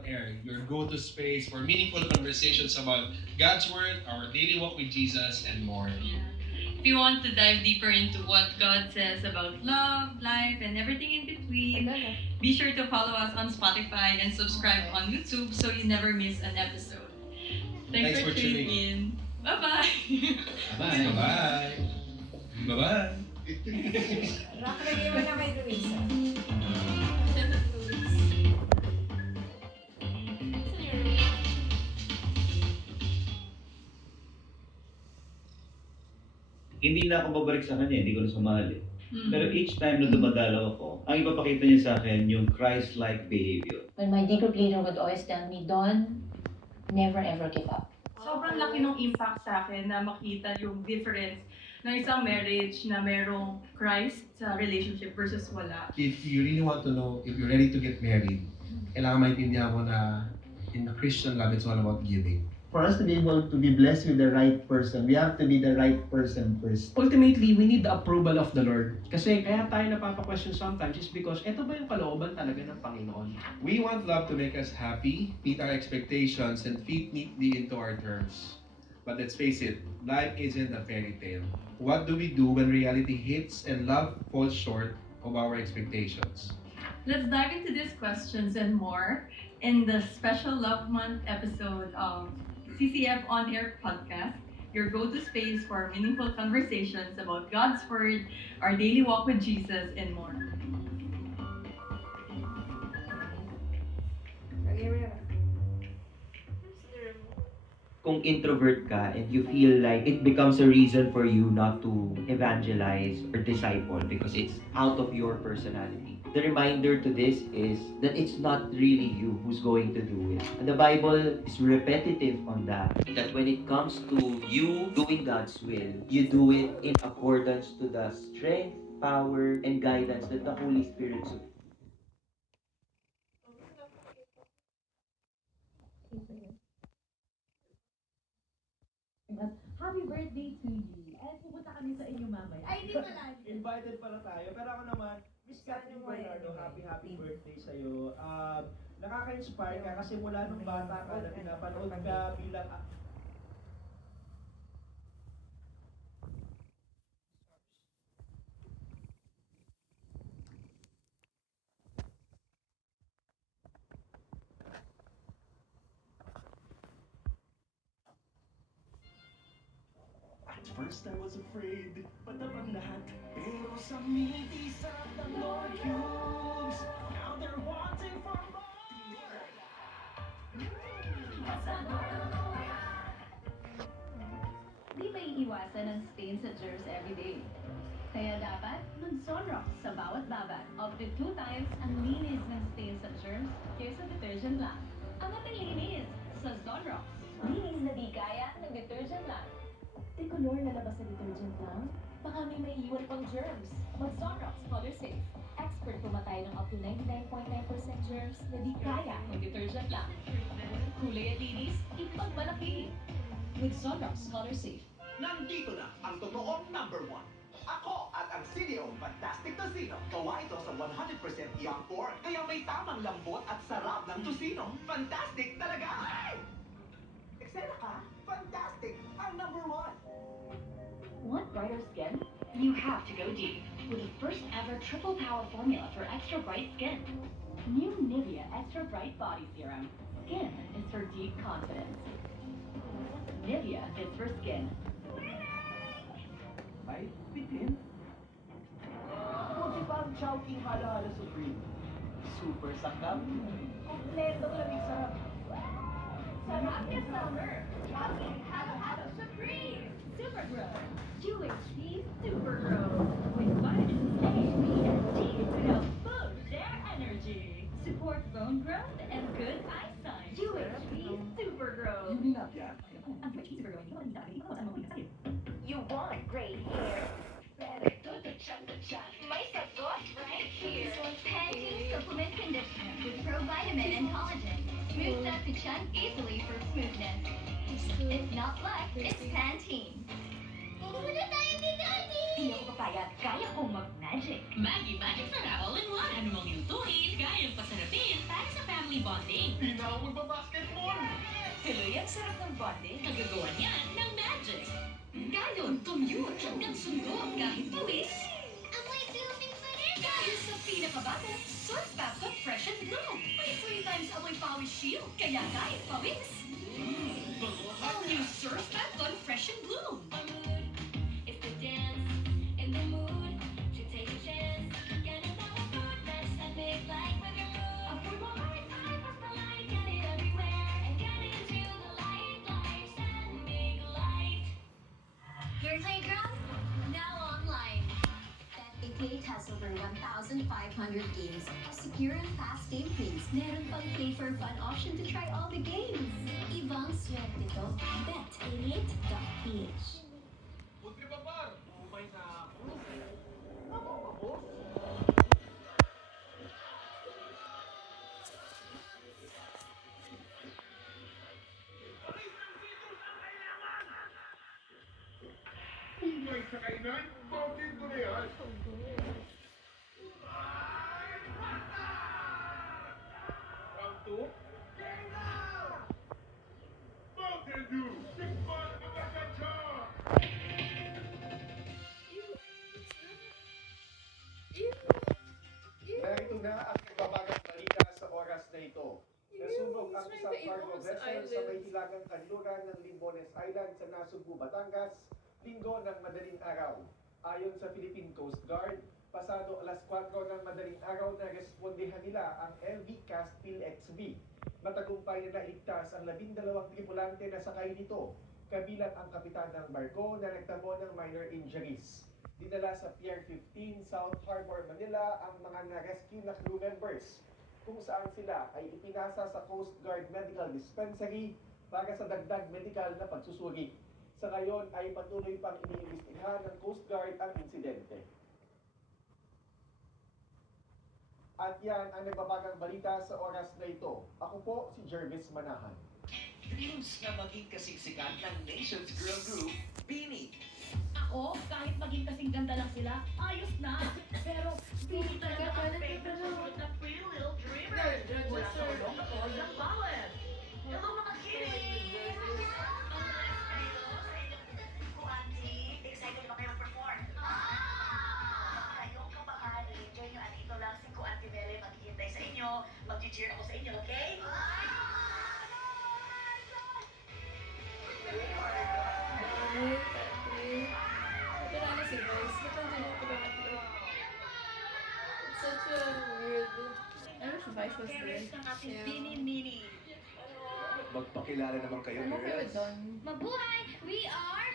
On Air, your go-to space for meaningful conversations about God's Word, our daily walk with Jesus, and more. If you want to dive deeper into what God says about love, life, and everything in between, be sure to follow us on Spotify and subscribe on YouTube so you never miss an episode. Thanks for tuning in. Bye-bye! Bye. Bye. Bye. Bye. Rock, lagay mo na kay Luisa. Hindi na ako babalik sa kanya, hindi ko na sumahal eh. Hmm. Pero each time na dumadalaw ako, ang ipapakita niya sa akin yung Christ-like behavior. When my D-group leader would always tell me, Don, never ever give up. Sobrang laki ng impact sa akin na makita yung difference ng isang marriage na merong Christ sa relationship versus wala. If you really want to know if you're ready to get married, kailangan maintindihan mo na in the Christian love, it's all about giving. For us to be able to be blessed with the right person, we have to be the right person first. Ultimately, we need the approval of the Lord. Kasi kaya tayo napapa-question sometimes is because eto ba yung kalooban talaga ng Panginoon? We want love to make us happy, meet our expectations, and fit neatly into our terms. But let's face it, life isn't a fairy tale. What do we do when reality hits and love falls short of our expectations? Let's dive into these questions and more in the special Love Month episode of CCF On Air Podcast, your go-to space for meaningful conversations about God's Word, our daily walk with Jesus, and more. Lagay mo na. Kung introvert ka and you feel like it becomes a reason for you not to evangelize or disciple because it's out of your personality. The reminder to this is that it's not really you who's going to do it. And the Bible is repetitive on that. That when it comes to you doing God's will, you do it in accordance to the strength, power, and guidance that the Holy Spirit supplies. Happy birthday to you. At pupunta kami sa inyo mamaya. Ay, di pala. Invited pala tayo. Pero ako naman, Miss Catherine Bernardo, happy birthday sa'yo. Nakaka-inspire ka kasi mula nung bata ka na pinapanood ka bilang At first I was afraid, patapang lahat. Pero sa miti sa ng Lord cubes, now they're wanting for more. Di may iwasan ang stains at germs everyday. Kaya dapat mag-Zonrox sa bawat babat. Up to 2 times ang linis ng stains at germs kaysa detergent lang. Ang linis sa Zonrox. Linis na di kaya ng detergent lang. Tricolor na labas sa detergent lang? Baka may maiiwan pang germs. Mag-Zonrox Color Safe. Expert pumatay ng up to 99.9% germs na di kaya ng detergent lang. Kulay at linis, ipagmalaki. With Zonrox Color Safe. Nandito na ang totoong number 1. Ako at ang CDO Fantastic Tocino. Gawa ito sa 100% young pork. Kaya may tamang lambot at sarap ng tocino. Fantastic talaga! Ay! Eksena ka? Fantastic! Ang number 1. Want brighter skin? You have to go deep with the first ever triple power formula for extra bright skin. New Nivea Extra Bright Body Serum. Skin is for deep confidence. Nivea is for skin. ay bitin. Buti pa ang Chowking Halo-Halo Supreme. Super sakap. Kompletong lamig sarap. Sarap na summer. Chowking Halo-Halo Supreme. Super Grow. UHT Super Grow. With vitamins A, B, and D to help boost their energy. Support bone growth and good eyesight. UHT Super Grow. Yun lang yan. Ang UHT Super Grow, hindi mo makikita, hindi mo makikita, hindi mo makikita. You want great hair? Better do the cha-cha-cha. My support right here. Pantene Supplement Conditioner with provitamin and collagen. Smooths out the chunk easily for smoothness. It's not luck, it's Pantene. Muna tayo ni Daddy! Di ako papayag. Kaya kong mag-magic. Maggie Magic Sarap All-in-One. Ano mong lutuin, kayang pasarapin para sa family bonding. Di na ako magbabasketball! Tuloy ang sarap ng bonding. Kagagawa niyan ng Magic. Gayon, commute hanggang sundo kahit pawis. Amoy blooming pa rin! Dahil sa pinakabago, Surf Babcock Fresh and Bloom. May 3 times amoy pawis shield, kaya kahit pawis. All new Surf Babcock Fresh and Bloom. It's the dance in the mood to take a chance. Get another food that's that big like with your mood. A full light, past the light, get it everywhere. And get into the light, and big light. Your playground, now online. Bet88 has over 1,500 games, a secure and fast game place. Meron pang play for fun option to try all the games. Ibang swerte to. Bet88.ph. Putri Babar! Umay na ako. Ako, ako? Umay sa kainan? Bakit ko na yan? Ay, bata! Round 2? Mountain Dew! Tikman ang agad-siya! Narito na ang nagbabagang balita sa oras na ito. Nasunog ang isang cargo vessel sa may hilagang kanluran ng Limbones Island sa Nasugbu, Batangas, linggo ng madaling araw. Ayon sa Philippine Coast Guard, pasado alas 4 ng madaling araw na respondehan nila ang MV Castile XV. Matagumpay na nailigtas ang 12 tripulante na sakay nito, kabilang ang kapitan ng barko na nagtamo ng minor injuries. Dinala sa Pier 15, South Harbor, Manila ang mga na-rescue na crew members, kung saan sila ay ipinasa sa Coast Guard Medical Dispensary para sa dagdag medical na pagsusuri. Sa ngayon ay patuloy pang iniimbestigahan ng Coast Guard ang insidente. At yan ang nagbabagang balita sa oras na ito. Ako po si Jervis Manahan. Dreams na maging kasiksikan ng Nation's Girl Group, Beanie. Ako, kahit maging kasing ganda lang sila, ayos na. Pero, hindi talaga ang favorite susunod na Pretty Little Dreamer. Wala sa ulong na all ng bawat. Hello mga kidding! Excited ba kayo perform? Kayong kabahan, enjoy nyo at ito lang si Ko Auntie Mele maghihintay sa inyo. Mag-cheer ako sa inyo, okay? Such a weird. I wish Vice was there. Parents ng ating Yeah. Beanie Mini. Magpakilala naman kayo, I'm okay with Don. Mabuhay! We are